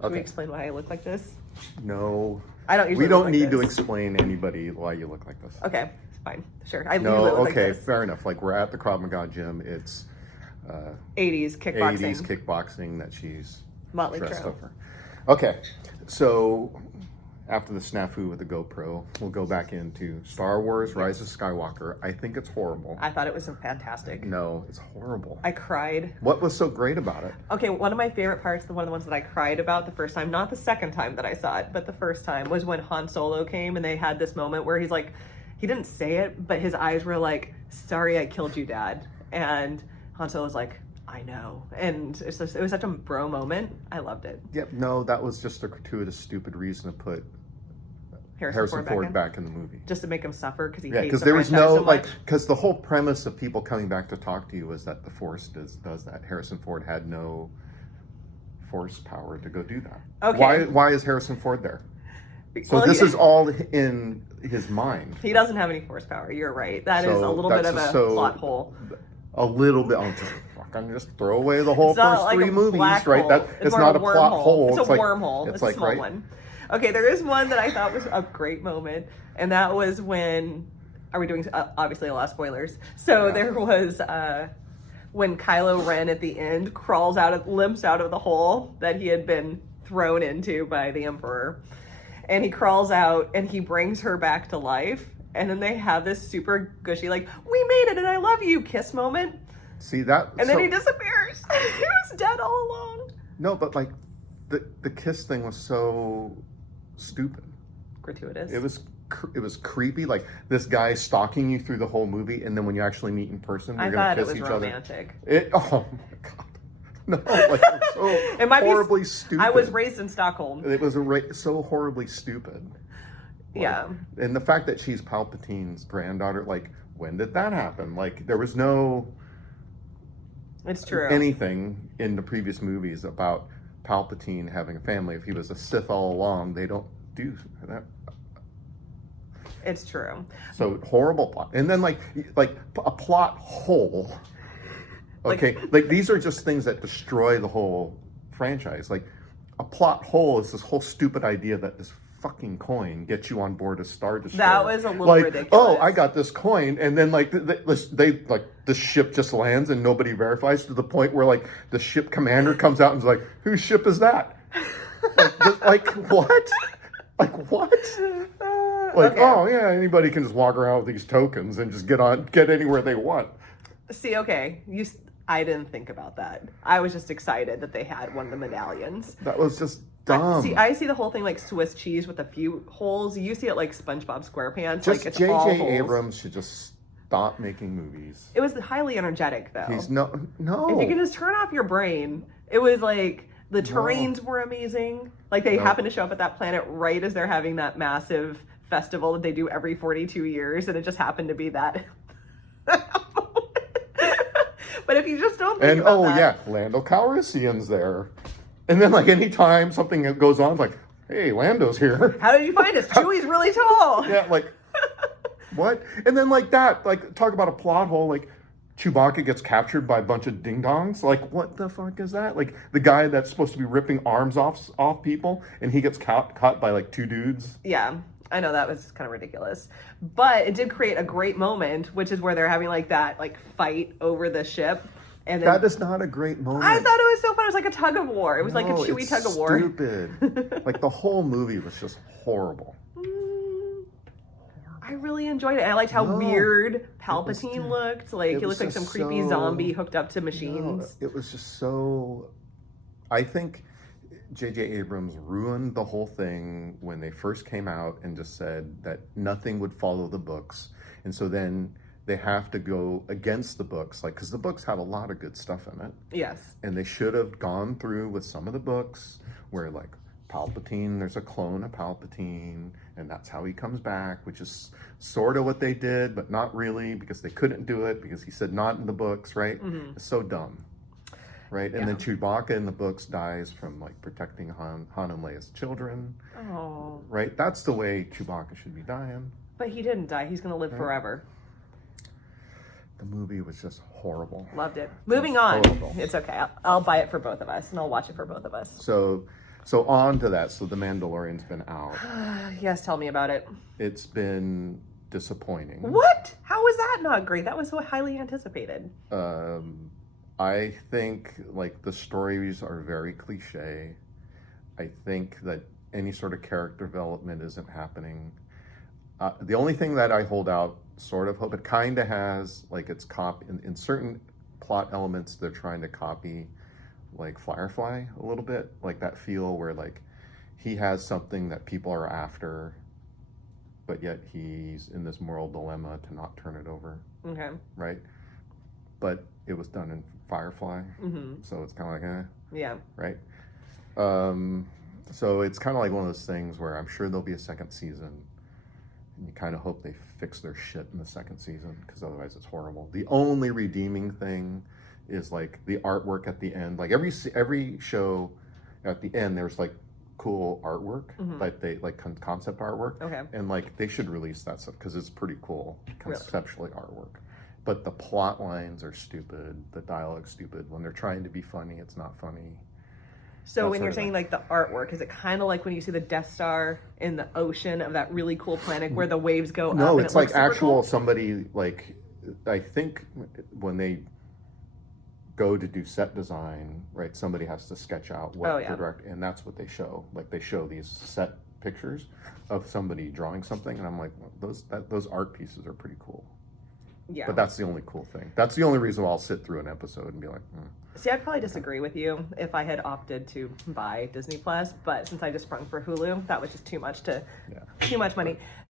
Can we explain why I look like this? No. I don't usually We don't look like need to this. explain to anybody why you look like this. Okay, fine. Sure. I No, usually look okay, like this. fair enough. Like, we're at the Krav Maga gym. It's 80s kickboxing. 80s kickboxing that she's Motley dressed Crue. over. Okay, so after the snafu with the GoPro, we'll go back into Star Wars Rise of Skywalker. I think it's horrible. I thought it was fantastic. No, it's horrible. I cried. What was so great about it? Okay, one of my favorite parts, one of the ones that I cried about the first time, not the second time that I saw it, but the first time, was when Han Solo came and they had this moment where he's like, he didn't say it, but his eyes were like, sorry I killed you, Dad. And Han Solo was like, I know. And it was such a bro moment. I loved it. Yep, no, that was just a gratuitous, stupid reason to put Harrison Ford back in the movie. Just to make him suffer because he Yeah, hates because the there was franchise no, so like, much. because the whole premise of people coming back to talk to you is that the Force does that. Harrison Ford had no Force power to go do that. Okay. Why is Harrison Ford there? So Well, this is all in his mind. He doesn't have any force power. You're right. That is a So little bit of that's a plot hole. A little bit. I'm just throw away the whole It's not first like three a movies, black right? hole. That it's more not a of plot wormhole. hole. It's a like, wormhole. It's a like, small right? one. Okay, there is one that I thought was a great moment, and that was when. Are we doing obviously a lot of spoilers? So Yeah. there was when Kylo Ren at the end limps out of the hole that he had been thrown into by the Emperor, and he crawls out and he brings her back to life, and then they have this super gushy like, we made it and I love you kiss moment. See that? And then he disappears. He was dead all along. No, but like the kiss thing was so stupid. Gratuitous. It was creepy. Like this guy stalking you through the whole movie, and then when you actually meet in person, you're I gonna thought it kiss was each romantic. other. Oh my god! No, like it's so It might horribly be. stupid. I was raised in Stockholm. It was so horribly stupid. Like, Yeah. And the fact that she's Palpatine's granddaughter, like, when did that happen? Like, there was no It's true. anything in the previous movies about Palpatine having a family. If he was a Sith all along, they don't do that. It's true. So horrible plot. And then like a plot hole. Okay, like these are just things that destroy the whole franchise. Like a plot hole is this whole stupid idea that this fucking coin gets you on board a Star Destroyer. That was a little like, ridiculous. Oh, I got this coin, and then like they like the ship just lands and nobody verifies, to the point where like the ship commander comes out and is like, "Whose ship is that?" like what? Like what? Like, okay. Oh yeah, anybody can just walk around with these tokens and just get anywhere they want. See, okay, I didn't think about that. I was just excited that they had one of the medallions. That was just dumb. I see the whole thing like Swiss cheese with a few holes. You see it like SpongeBob SquarePants. Just like it's all J.J. holes. Abrams should just stop making movies. It was highly energetic though. He's no. If you can just turn off your brain, it was like the terrains were amazing. Like they happen to show up at that planet right as they're having that massive festival that they do every 42 years, and it just happened to be that. But if you just don't think about that, Lando Calrissian's there, and then like anytime something goes on, it's like, hey, Lando's here. how did you find us? Chewie's really tall. Yeah, like what? And then like that, like talk about a plot hole, like Chewbacca gets captured by a bunch of ding-dongs. Like, what the fuck is that? Like, the guy that's supposed to be ripping arms off people, and he gets caught by, like, two dudes. Yeah, I know that was kind of ridiculous. But it did create a great moment, which is where they're having, like, that, like, fight over the ship. And then, That is not a great moment. I thought it was so fun. It was like a tug of war. It was like a Chewie tug of war. Stupid. Like, the whole movie was just horrible. I really enjoyed it. And I liked how weird Palpatine looked. Like, he looked like some creepy zombie hooked up to machines. It was just so... I think J.J. Abrams ruined the whole thing when they first came out and just said that nothing would follow the books. And so then they have to go against the books, like, because the books have a lot of good stuff in it. Yes. And they should have gone through with some of the books where, like, Palpatine, there's a clone of Palpatine, and that's how he comes back, which is sort of what they did, but not really, because they couldn't do it, because he said not in the books, right? Mm-hmm. It's so dumb, right? And then Chewbacca in the books dies from, like, protecting Han and Leia's children, right? That's the way Chewbacca should be dying. But he didn't die. He's going to live forever. The movie was just horrible. Loved it. Moving on. Horrible. It's okay. I'll buy it for both of us, and I'll watch it for both of us. So So on to that. So the Mandalorian's been out. Yes, tell me about it. It's been disappointing. What? How was that not great? That was so highly anticipated. I think like the stories are very cliche. I think that any sort of character development isn't happening. The only thing that I hold out sort of hope, it kind of has like it's in certain plot elements they're trying to copy like Firefly a little bit, like that feel where like he has something that people are after, but yet he's in this moral dilemma to not turn it over. Okay. Right? But it was done in Firefly, so it's kind of like, Yeah. right? So it's kind of like one of those things where I'm sure there'll be a second season, and you kind of hope they fix their shit in the second season, because otherwise it's horrible. The only redeeming thing is like the artwork at the end. Like every show at the end, there's like cool artwork, like they like concept artwork. Okay. And like they should release that stuff because it's pretty cool conceptually artwork. But the plot lines are stupid. The dialogue's stupid. When they're trying to be funny, it's not funny. So when you're saying like the artwork, is it kind of like when you see the Death Star in the ocean of that really cool planet where the waves go up? No, and it's it looks like super actual cool? somebody like I think when they go to do set design, right? Somebody has to sketch out what the direct, and that's what they show. Like they show these set pictures of somebody drawing something, and I'm like, well, those art pieces are pretty cool. Yeah. But that's the only cool thing. That's the only reason I'll sit through an episode and be like, See, I'd probably disagree with you if I had opted to buy Disney Plus, but since I just sprung for Hulu, that was just too much money.